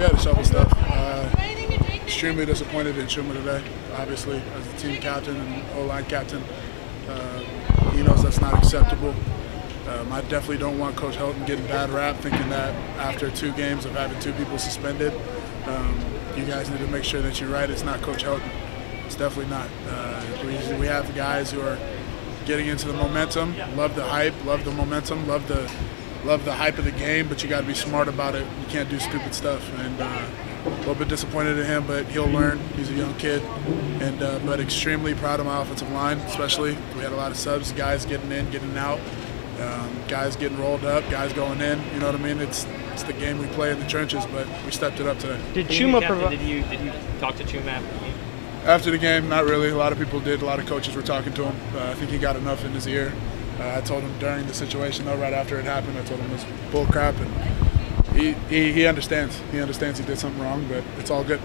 we had to shuffle stuff. Extremely disappointed in Chuma today. Obviously, as the team captain and O-line captain, he knows that's not acceptable. I definitely don't want Coach Helton getting bad rap, thinking that after 2 games of having 2 people suspended, you guys need to make sure that you're right. It's not Coach Helton. It's definitely not. We have guys who are getting into the momentum, love the hype, love the momentum, love the hype of the game, but you got to be smart about it. You can't do stupid stuff. And a little bit disappointed in him, but he'll learn. He's a young kid, and but extremely proud of my offensive line, especially. We had a lot of subs, guys getting in, getting out, guys getting rolled up, guys going in. You know what I mean? It's the game we play in the trenches, but we stepped it up today. Did Chuma provide? Did you talk to Chuma after the game? After the game, not really. A lot of people did. A lot of coaches were talking to him. I think he got enough in his ear. I told him during the situation, though, right after it happened, I told him it was bull crap, and he understands. He understands he did something wrong, but it's all good.